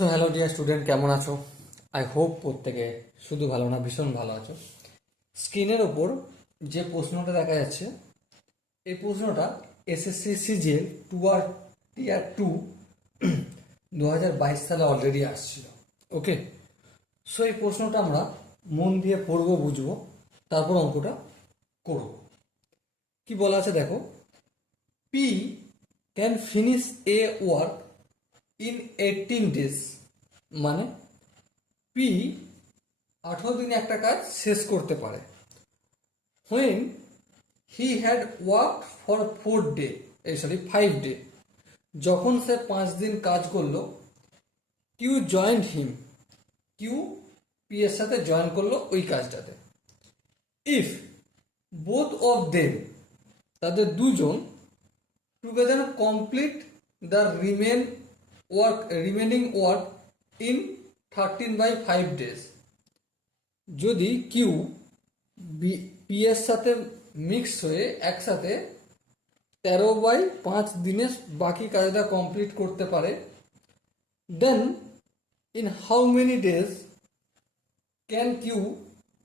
So hello dear student, কেমন আছো? I hope প্রত্যেকে শুধু ভালো না, ভীষণ ভালো আছো। স্ক্রিনের ওপর যে প্রশ্নটা দেখা যাচ্ছে, এই প্রশ্নটা এসএসসি সিজিএল টিয়ার 2 2022 সালে অলরেডি আসছিল। ওকে, সো এই প্রশ্নটা আমরা মন দিয়ে পড়বো, বুঝবো, তারপর অঙ্কটা করব। কি বলা আছে দেখো, P can finish A work in 18 days, মানে পি 18 দিনে একটা কাজ শেষ করতে পারে। When he had work for 5 day, যখন সে 5 দিন কাজ করলো, কিউ জয়েন্ট হিম, কিউ পি এর সাথে জয়েন করলো ওই কাজটাতে। ইফ বোথ অফ দেম, তাদের দুজন, together complete the remaining work in 13/5 days, যদি কিউ পি এর সাথে মিক্স হয়ে একসাথে 13/5 দিনে বাকি কাজটা কমপ্লিট করতে পারে, then in how many days can Q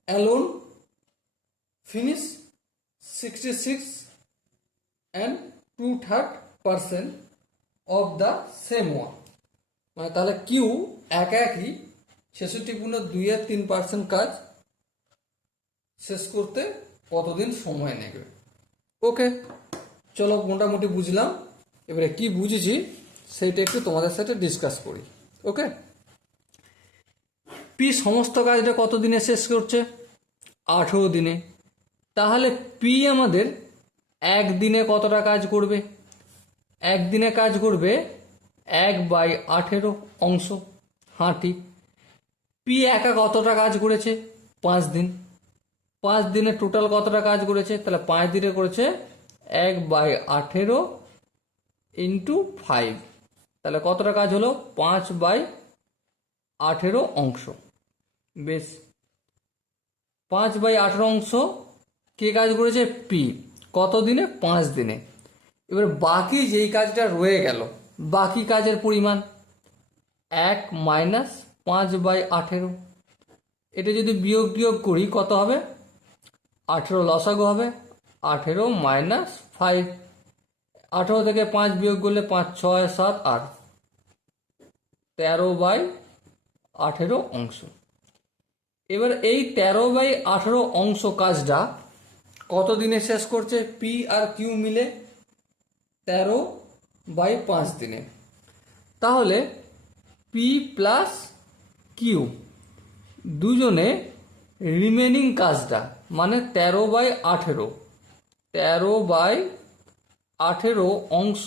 alone finish 66 and 2/3% of the same one. মানে তাহলে কিউ একা একই 66.2% কাজ শেষ করতে কতদিন সময় নেবে। ওকে, চলো মোটামুটি বুঝলাম। এবারে কি বুঝেছি সেইটা একটু তোমাদের সাথে ডিসকাস করি। ওকে, পি সমস্ত কাজটা কত দিনে শেষ করছে? 18 দিনে। তাহলে পি আমাদের একদিনে কতটা কাজ করবে? একদিনে কাজ করবে 1/18 অংশ। হ্যাঁ ঠিক। পি একা কতটা কাজ করেছে? 5 দিন। 5 দিনে টোটাল কতটা কাজ করেছে? তাহলে 5 দিনে করেছে 1/18 ইন্টু 5, তাহলে কতটা কাজ হলো? 5/18 অংশ। বেশ, 5/18 অংশ কে কাজ করেছে? পি। কত দিনে? 5 দিনে। এবার বাকি যেই কাজটা রয়ে গেল, বাকি কাজের পরিমাণ 1 মাইনাস 5/18। এটা যদি বিয়োগ করি কত হবে? 18 লসাগু হবে, 18 মাইনাস 5। 18 থেকে 5 বিয়োগ করলে 5, 6, 7, 8, 13/18 অংশ। এবার এই 13/18 অংশ কাজটা কত দিনে শেষ করছে পি আর কিউ মিলে? 13/5 দিনে। তাহলে পি প্লাস কিউ দুজনে রিমেনিং কাজটা, মানে 13/18 অংশ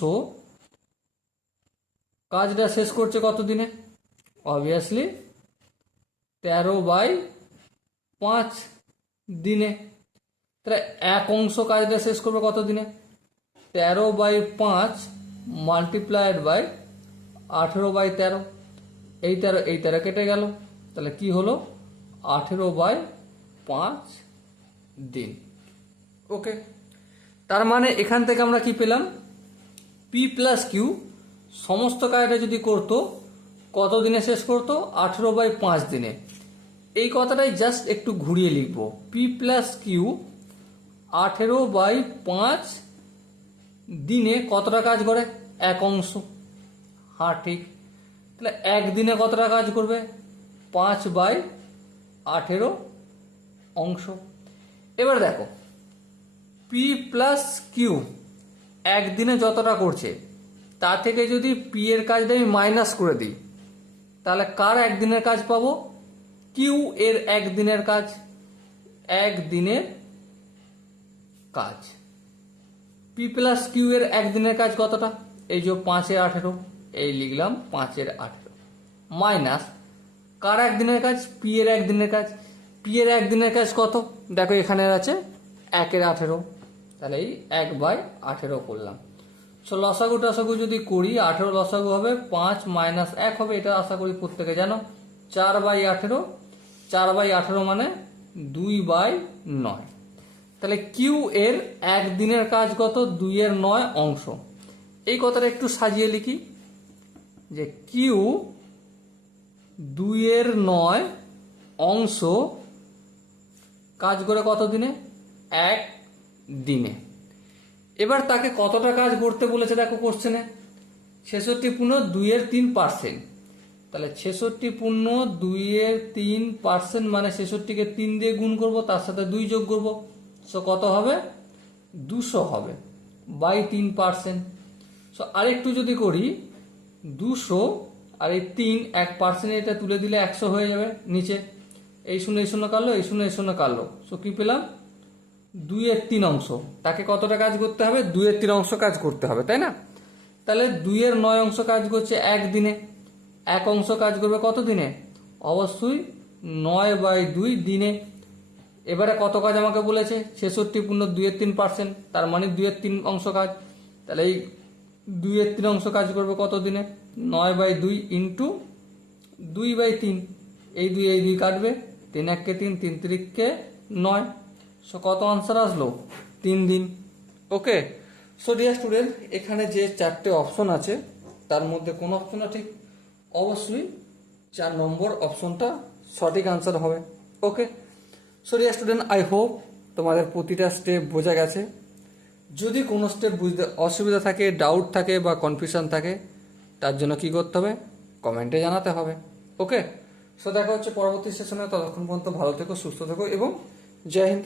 কাজটা শেষ করছে কত দিনে? অবভিয়াসলি 13/5 দিনে। তাহলে এক অংশ কাজটা শেষ করবে কত দিনে? 13/5 মাল্টিপ্লাইড বাই 18/13। এই 13 কেটে গেল, তাহলে কি হলো? 18/5 দিন। ওকে, তার মানে এখান থেকে আমরা কি পেলাম? পি প্লাস কিউ সমস্ত কাজটা যদি করতো কত দিনে শেষ করতো? 18/5 দিনে। এই কথাটাই জাস্ট একটু ঘুরিয়ে লিখবো, পি প্লাস কিউ 18/5 দিনে কতটা কাজ করে? এক অংশ। হ্যাঁ ঠিক। তাহলে একদিনে কতটা কাজ করবে? 5/18 অংশ। এবার দেখো, পি প্লাস কিউ একদিনে যতটা করছে তা থেকে যদি পি এর কাজটা আমি মাইনাস করে দিই, তাহলে কার একদিনের কাজ পাবো? কিউ এর একদিনের কাজ। একদিনের কাজ। পি প্লাস কিউ এর একদিনের কাজ কতটা? এই যে 5/18, এই লিখলাম 5/18 মাইনাস কার একদিনের কাজ? পি এর একদিনের কাজ। পি এর একদিনের কাজ কত? দেখো এখানে আছে 1/18, তাহলে এই 1/18 করলাম। সো লসাগু টসাগু যদি করি, 18 লসাগু হবে 5 মাইনাস 1 হবে, এটা আশা করি প্রত্যেকে জানো। 4/18, 4/18 মানে 2/9। তাহলে কিউ এর একদিনের কাজ কত? 2/9 অংশ। এই কথাটা একটু সাজিয়ে লিখি যে কিউ 2/9 অংশ কাজ করে কত দিনে? 1 দিনে। এবার তাকে কতটা কাজ করতে বলেছে দেখো কোশ্চেনে, 66/2/3%। তাহলে 66/2/3% মানে 66কে 3 দিয়ে গুণ করব, তার সাথে 2 যোগ করব, সো কত হবে? 200 হবে বাই 3%। সো আরেকটু যদি করি, 200 আর এই 3 1% এটা তুলে দিলে 100 হয়ে যাবে নিচে, এই শূন্য এই শূন্য কাটলো, এই শূন্য এই শূন্য কাটলো, সো কি পেলাম? 2/3 অংশ। তাকে কতটা কাজ করতে হবে? 2/3 অংশ কাজ করতে হবে, তাই না? তাহলে 2/9 অংশ কাজ করছে 1 দিনে, 1 অংশ কাজ করবে কত দিনে? অবশ্যই 9/2 দিনে। এবারে কত কাজ আমাকে বলেছে? 66/2/3%, তার মানে 2/3 অংশ কাজ। তাহলে এই 2/3 অংশ কাজ করবে কত দিনে? 9/2 ইন্টু 2/3, এই 2 কাটবে, 3 1 3, 3 3 9, সো কত আনসার আসলো? 3 দিন। ওকে, সো ডিয়ার স্টুডেন্ট, এখানে যে 4টে অপশন আছে তার মধ্যে কোন অপশনটা ঠিক? অবশ্যই 4 নম্বর অপশনটা সঠিক আনসার হবে। Okay, so dear student, I hope তোমাদের প্রতিটা স্টেপ বোঝা গেছে। যদি কোনো স্টেপ বুঝতে অসুবিধা থাকে, ডাউট থাকে বা কনফিউশন থাকে, তার জন্য কি করতে হবে? কমেন্টে জানাতে হবে। ওকে, সো দেখা হচ্ছে পরবর্তী সেশনে। ততক্ষণ পর্যন্ত ভালো থেকো, সুস্থ থেকো এবং জয় হিন্দ।